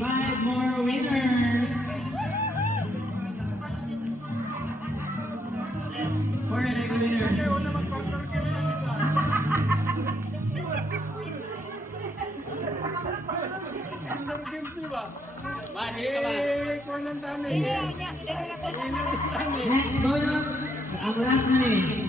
Five more winners. Four winners. Next, go yun. Ang last na eh.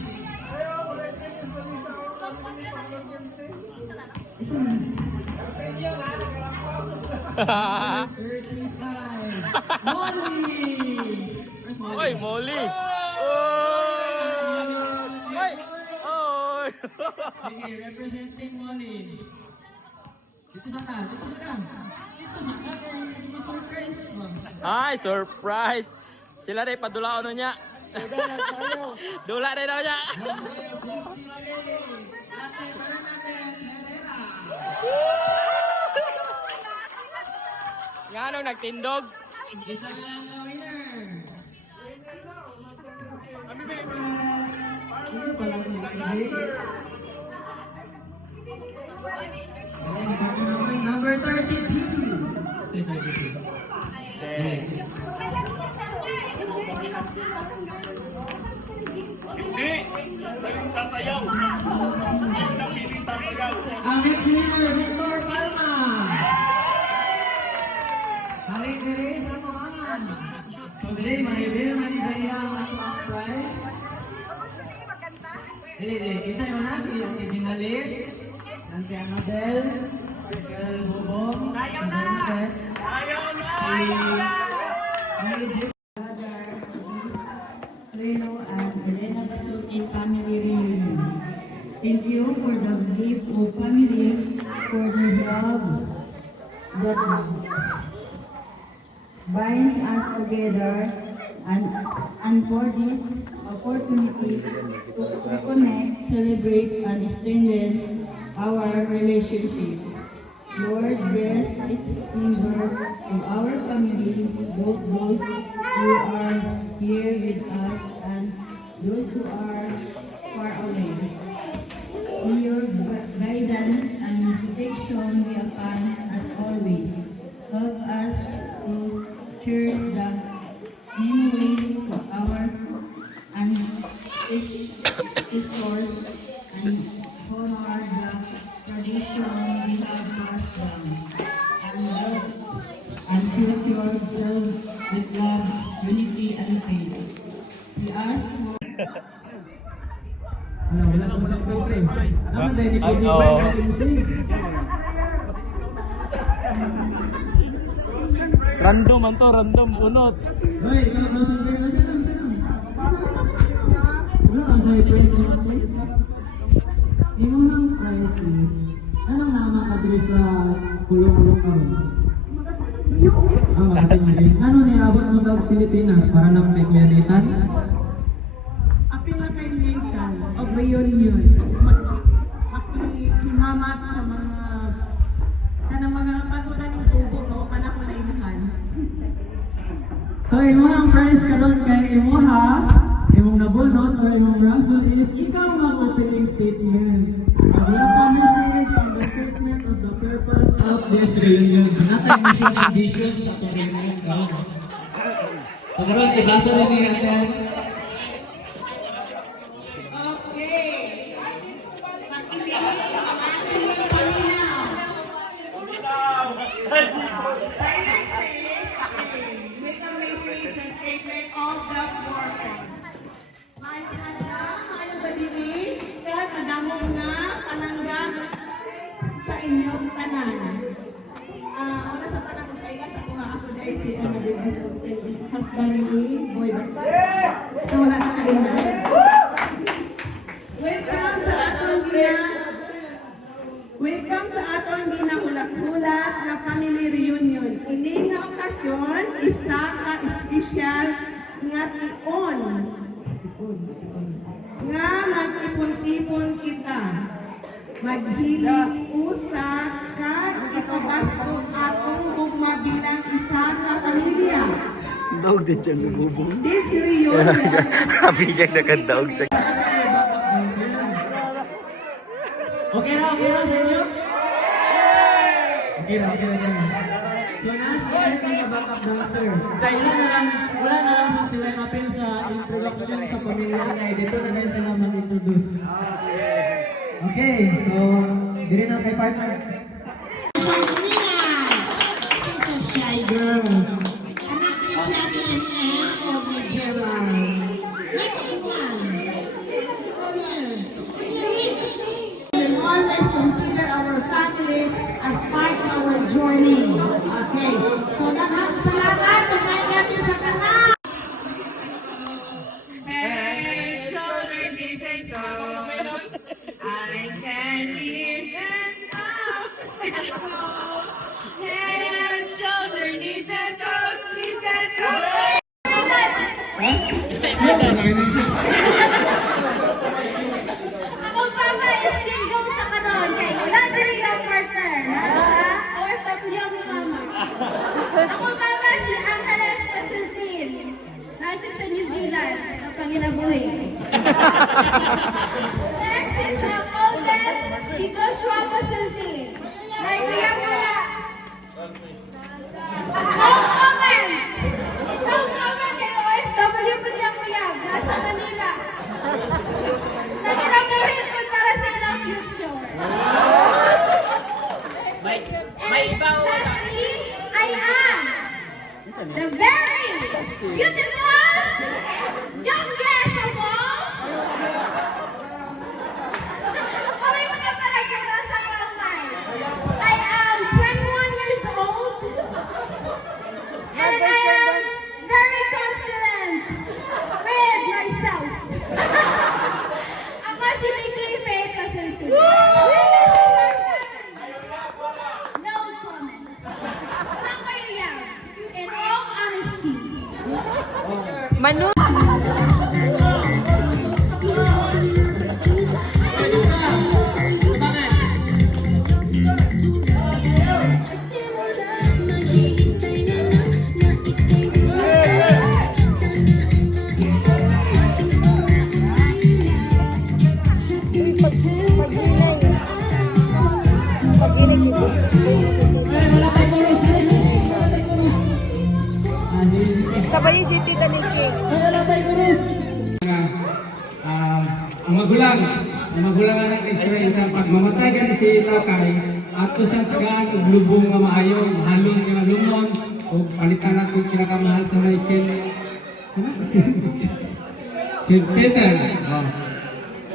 Oy, Molly! Oy! Oy! Sige, representing Molly. Dito sa ka, dito sa ka. Dito sa ka, surprise mo. Ay, surprise! Sila rin, padulaon nun niya. Dula rin daw niya. Nga nung nagtindog. Isa lang na winner. Number 32. Sasayaw. Ang next winner, Victor Palma. Haling diri sa tumangan. So diri, mahibir man saya ang prize. Dili, isa yun na, si Ate Ginalit, Ate Anabel, Ate Bobong, Ayaw na! Ayaw na! Reno and Elena Basuki family reunion. Thank you for the gift of family, for the love that binds us together, and for this opportunity to reconnect, celebrate, and strengthen our relationship. Lord, bless each member of our family, both those who are here with us and those who are far away. May your guidance and protection be upon us always. Help us to cherish the memories of our ancestors and honor the tradition we have passed down, and future build with love, unity, and faith. We ask for Wala na mo pre. Naman dahil ikaw di ba Random man to, random unot. Hoy, ikaw na sa pre. Wala ang sa prize mo pre. Imong prize is anong nama ka diri sa pulong-pulong karon? Makatingin. Ano niabot mo daw Pilipinas para nang may kliyanitan? apila kay Nathan of reunion. Makikimamat sa mga kanang mga patutan ng tubo ko panahon na inahan. So imong ang prize karon kay imo ha, imong nabunot or imong raffle is ikaw ang opening statement. Ang welcome message and the statement of the purpose of this reunion. So natay mission and vision sa itong reunion karon. So karon ibasa rin natin. With the message and statement of the purpose. May mga pagdiin, kaya madamong na panangga sa inyong tanan. Una sa panahon kayo sa kuha ako dahil si husband ni Boy Basta. So wala na kayo. Welcome sa atong ginahulak-hulak na family reunion. Ini nga okasyon, isa ka espesyal nga tiyon. Nga mag-ipon-ipon kita. Maghilig usa ka ikabasto atong gugma bilang isa ka pamilya. Daog din siya nabubong. This reunion Sabi niya nagadaog sa... Okay na sa inyo? Okay na. So, nasa yung backup dancer. Wala na lang sa sila kapil sa introduction sa pamilya niya. Dito na rin sila mag-introduce. Okay, so, dito na kay partner. She's a shy girl. Anak ni Shannon and Obi Gerald. Next one. We're rich. We always consider our family as part of our journey. Okay. So, daghang salamat. Kumain kami sa kanal. Head, shoulder, knees, and toes. Eyes and ears and mouth. Head, shoulder, knees, and toes, knees, and toes. Ako papa is single siya karon kay wala diri ang partner. OFW ang mama. Ako papa si Angeles Pasulsin. Nasa sa New Zealand. Ito panginabuhi. Next is ang oldest, si Joshua Pasulsin. Naiiyak mo na. No comment! No comment kay OFW pa niya kuya. Nasa Manila. Naginabuhi ko para sa ilang future. And lastly, I am the very beautiful youngest of all. Malay mo na pala kung nasa barangay. I am 21 years old. And I am very confident with myself. Ako si Mikli Faith Pasulsin. No comment. Walang kayo yan. In all honesty. Manu. Sabay si Tita Nikki. Ang magulang na ng Israel sa pagmamatay ka si Takay ato sa tagaan ug lubong nga maayo halong nga lumon ug palitan nato kinakamahal sa may St. Peter.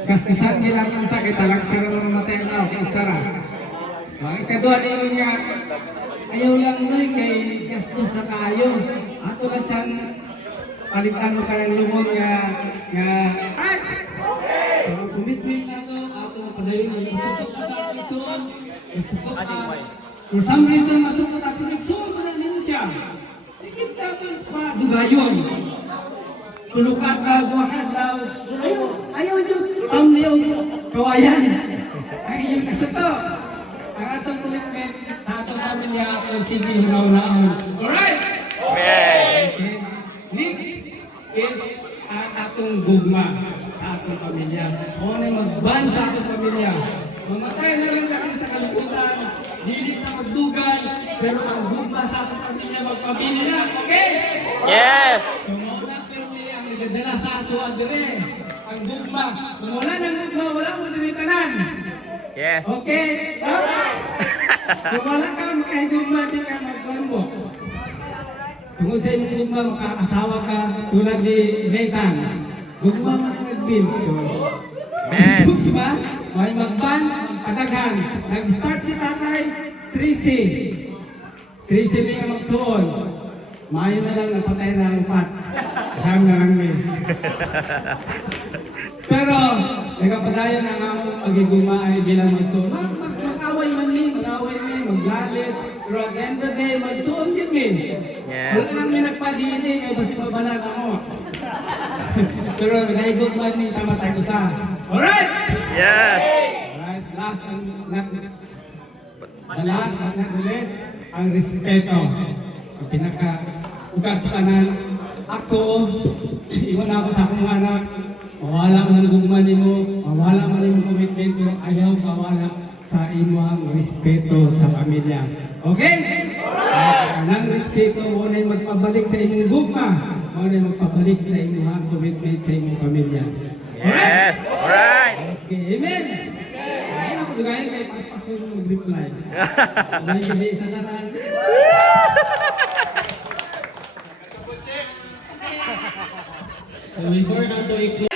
Gastusan nila ang sakit talag sara na mamatay ang tao kay Sara. Ikadua niya ayaw lang na kay gastos sa kayo. Ato na siyang palitan mo ka ng lumon nga so, commitment na to, ato na padayon na yung supot ka sa ating supot ka. For some reason, masupot at pinagsuon ko na nila siya. Ikip natin pa dugayon. Tulukan ka, buwakan daw. Ayaw nyo, niyo, kawayan. Ang iyong kasato. Ang atong commitment sa atong pamilya, atong sige hunaw-hunaon. Alright? Okay. Next is ang atong gugma sa atong pamilya. O na magban sa atong pamilya. Mamatay na lang kami sa kalusutan, dilit na magdugan, pero ang gugma sa atong pamilya magpamilya. Okay? Yes. So muna pero may ang nagadala sa ato adire. Ang gugma. Kung wala ng gugma, wala mo dinitanan. Yes. Okay? Kung wala ka makahigugma, di ka magban mo. Tungkol sa inyong gugma, makakasawa ka tulad ni Nathan. Gugma man ang nag-build. So, Man. diba? May magban, padaghan. Nag-start si tatay, 3C. 3C may magsuon. Mayo na lang napatay na ang pat. Siyam na lang may. Pero, nagapadayon na nga akong magiguma ay bilang magsuon. Mag-away man ni, maglalit. Pero at the end of the day, magsuon yun min. Yes. Wala nang may nagpadili, ay basta mabalag ako. Pero naigog man ni sa matay ko sa. Alright! Yes. Alright, last and not the last but not the least, ang respeto. Ang pinaka-ugat sa tanan. Ako, iwan ako sa akong anak. Mawala man ang gugman mo, mawala man yung commitment, pero ayaw mawala sa inyong respeto sa pamilya. Okay? Ang respeto mo na magpabalik sa inyong gugma, mo na magpabalik sa inyong commitment sa inyong pamilya. Yes! Alright! Okay, amen! Amen ako dugayan kay pas-pas ko yung mag-reply. Dahil gabi sa daran. So before na to i-close,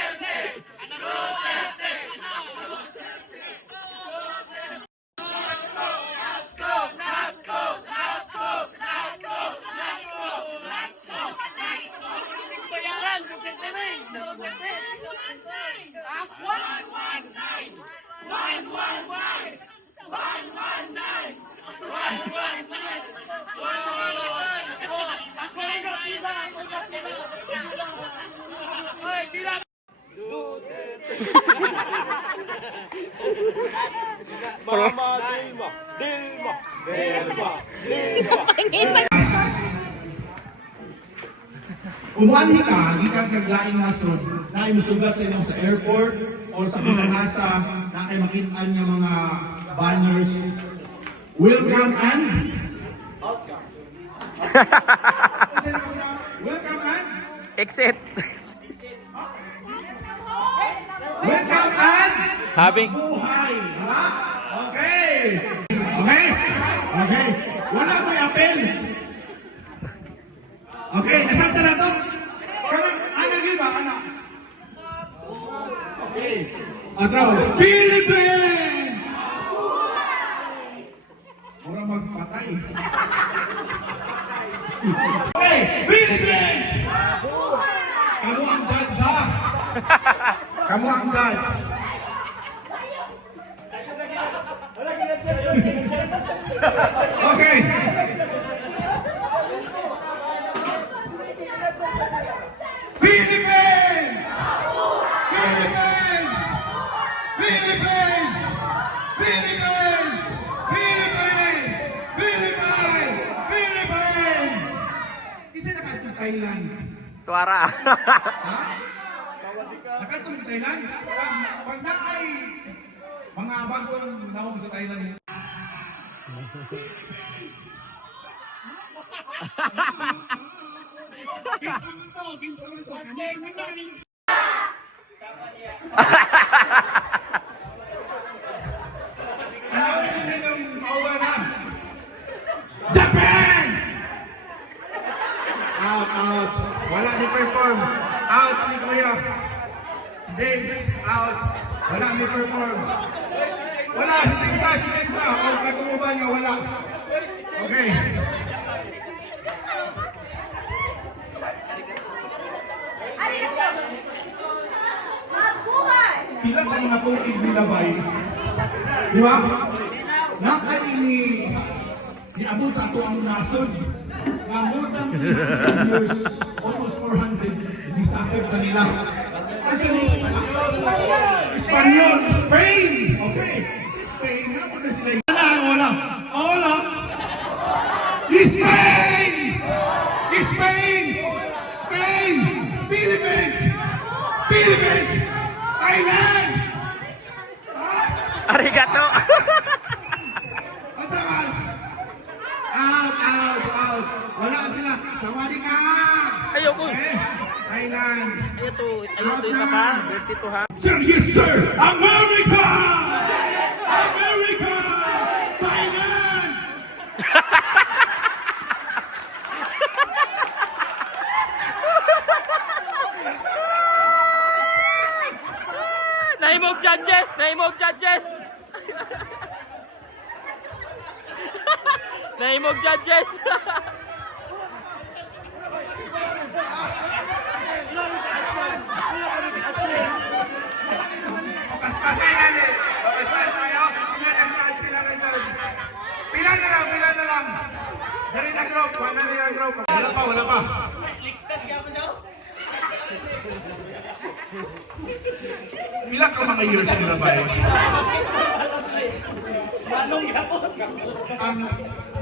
Umuanhi ka, gikan kaglaing nasod, na ay musugat sa inyo sa airport or sa Bisahasa, na kay makita niya mga banners. Welcome and welcome and Exit! welcome and Having... buhay. Diba? Okay. Okay? Okay. Wala mo apel. Okay, nasaan na to? Kanang, anak yun ba? Anak? Okay. Atraw. Philippines! Mura magpatay. Okay, Philippines! Kamu ang judge, ha? Kamu ang judge. Okay. Philippines! Philippines! Philippines! Philippines! Philippines! Philippines! Philippines! Isa nakatong Thailand. Tuara! Ha? Nakatong Thailand? Pag na ay mga bagong nahong sa Thailand. Japan! Out, out. Wala ni perform. Out si Kuya. James, out. Wala ni perform. Wala, si Tensa. Kung katuluban niya, wala. Okay. Pila ka mga tubig nilabay. Di ba? Nakay niabot sa ato ang nasod. Nga more than 300 years, almost 400, disakit na nila. Kasi ni Espanyol, Spain! Okay, si Spain, nga na sila. Wala. Hola! Spain! Spain! Spain! Philippines! Philippines! Thailand! Arigato! Ang saman! Out! Wala sila! Sawadi ka! Ayoko! Okay? Thailand! Ayoko yung mapa. Dirty to ha. Sir, yes sir! America! America! Thailand! Naimog judges! Naimog judges! Naimog judges! Paspasan natin! Paspasan tayo! Sinadagdagan sila ng judge. Pila na lang! Dari na group! Wala na yung group! Wala pa! Pila ka mga years nila ba eh? Ang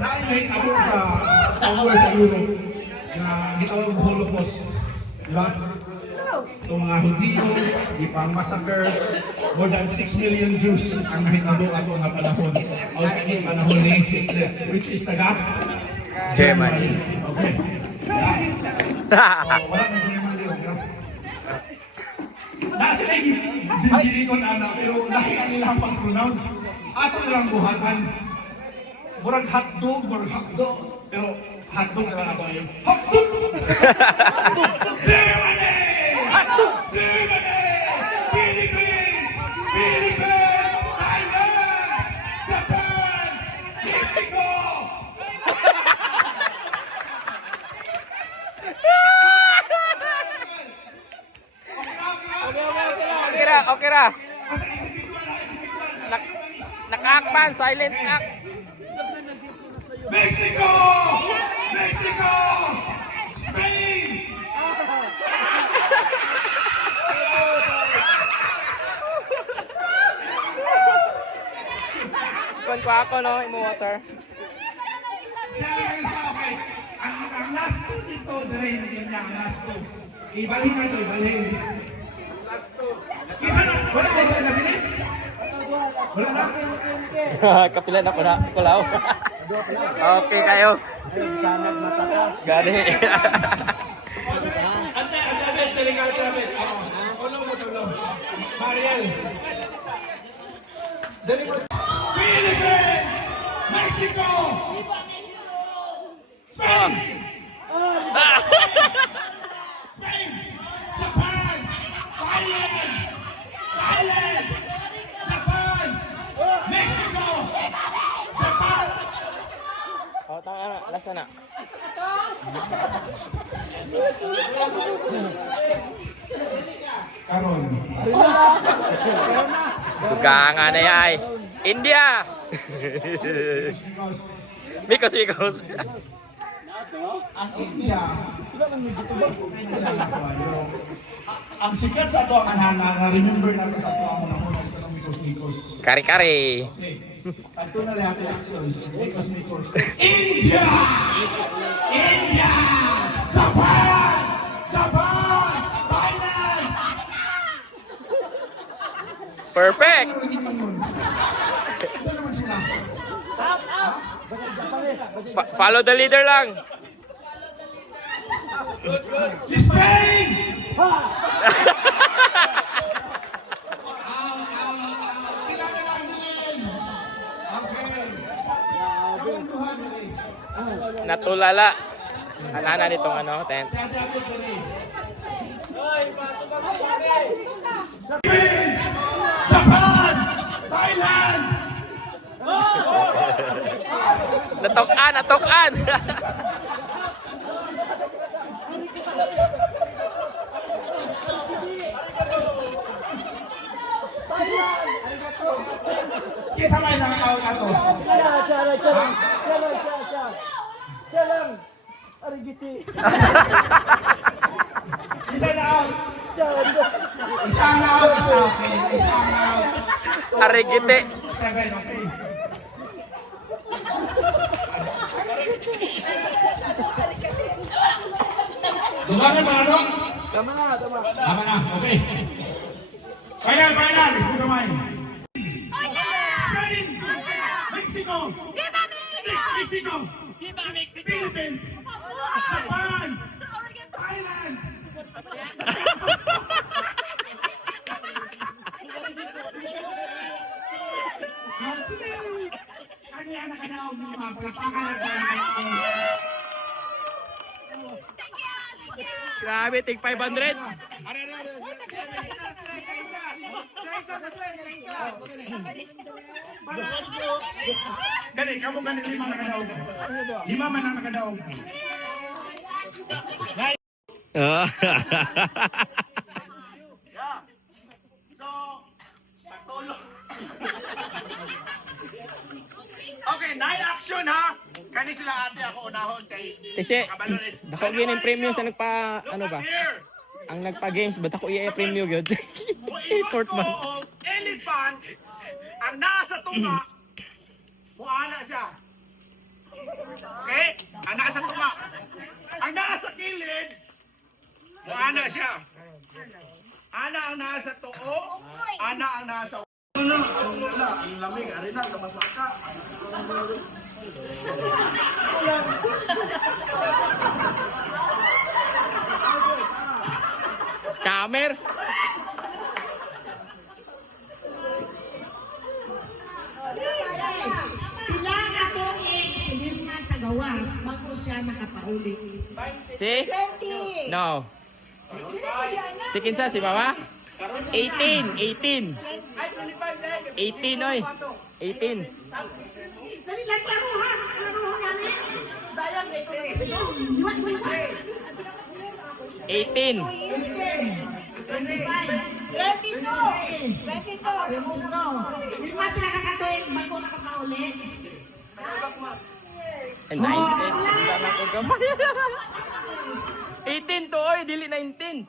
nainahin ako sa Europe na gitawag Holocaust. Diba? itong mga Hudyo, ipang massacre, more than 6 million Jews ang nahitabo ato nga panahon. O kasi panahon ni Hitler, which is taga Germany. Okay. Yeah. Wala na Germany. Nasa sila gilikon anak, pero lahi ang ilang pang-pronounce. Ato nilang buhatan. Murag hotdog, pero hotdog na lang ako yun. Hotdog! Germany! Germany! Philippines! Philippines! Thailand! Japan! Mexico! Okay ra. Naka-act silent act. Mexico! Mexico! Spain! Kon ko ako no, imo water. Okay. Ang last two dito, dire niya ang last two. Ibalik ka ito, ibalik. Last two. Kisa na, wala ko na nabili? Wala na? Kapila na ko na, kulaw. Okay kayo. Sanag mata ka. Gani. Ante, telegal, ante. Tulong mo, tulong. Mariel. Philippines! Mexico! Spain! Spain! Japan! Thailand! Japan! Mexico! Japan! Oh, tanga na, last na na. Karon. Tuganga na yay. India. Because Mikos. ang India, ang sikat sa ito ang na-remember natin sa ito ang muna sa ng Mikos. Kari-kari. Okay. Ito na lahat yung action. Mikos. India! India! Japan! Japan! Thailand! Perfect. Saan naman sila? Follow the leader lang. Spain! Kilala namin! Okay. Ang duha nila. Natulala. Anana nitong ano, ten. Si Ate Abot dali. Japan! Thailand! Natok-an. Kinsa may isang out ato? Siya lang. Arigiti. Isa na out. Isang na out, isa okay. Isang na out. Arigite. 7, okay. Dumangan ba ano? Tama na. Tama na, okay. Final. Let's go kamay. Spain! Mexico! Viva Mexico! Mexico! Viva Mexico! Philippines! Japan! Thailand! Ano yan nakanaog ng mga palapakan natin? Grabe, tig 500. Dali, kamu ganit 5 nakadaog. 5 man ang nakadaog. Okay, action ha. Kani sila ate ako unahon kay Kasi, dako yun yung premium sa nagpa, ano ba? Here. Ang nagpa-games, ba't ako iya premium yun? Import man. Ang elephant ang nasa tunga. Kuana siya. Okay? Ang nasa tunga. Ang nasa kilid. Kuana siya. Ana ang nasa too, ana ang nasa ang lamig, arena sa masaka. Scammer. Pila ka to silip na sa gawas bago siya nakapauli. Si? No. Si kinsa si Mama? 18, 18. 18 oy. 18. Dali lang laro ha. Laro namin. Sige, iwan mo iwan. 18. 22. Lima pinakakatuig bago nakapauli. And 19. Sana ko gamay. 18 to oy, dili 19.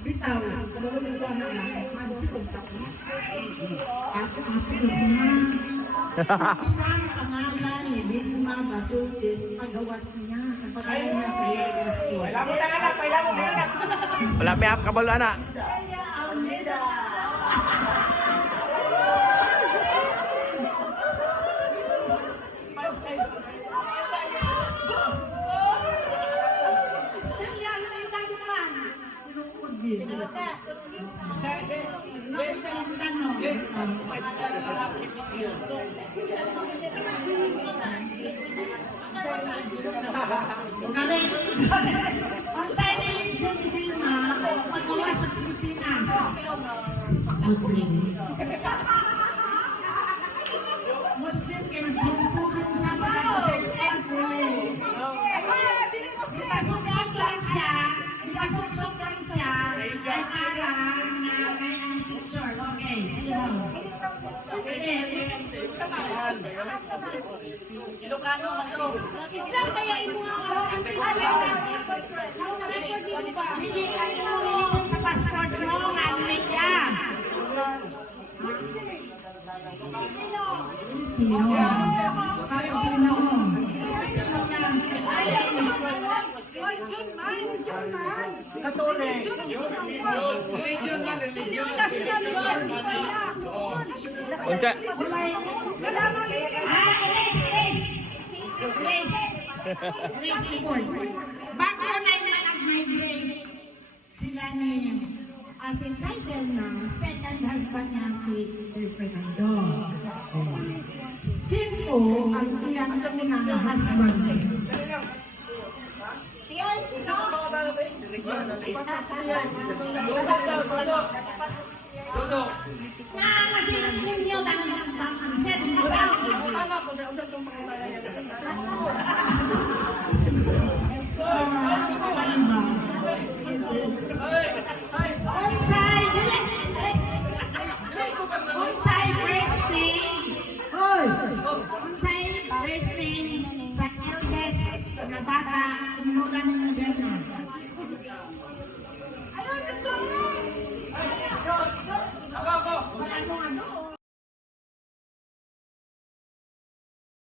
Bitaw. Kabalo mo ko na. Magsikog tako. Ako na. Saan pangalan ni Vilma Basutin pagawas niya? Napagaling niya sa University. Wala pa yung kabalo ana. Onsay religion si Vilma pagawas sa Pilipinas? Muslim. Muslim kaya nagpupukang sa mga Ipasok-sok lang siya ay parang na may ang picture. Okay, sino? Hindi kayo religion sa passport mo, Almeida. Pino. Kayo, Pino. Unsa? Bago na yung nag-migrate sila ni as in title na second husband niya si Fernando. Sino ang iyang unang husband? Na kasi ninyo ang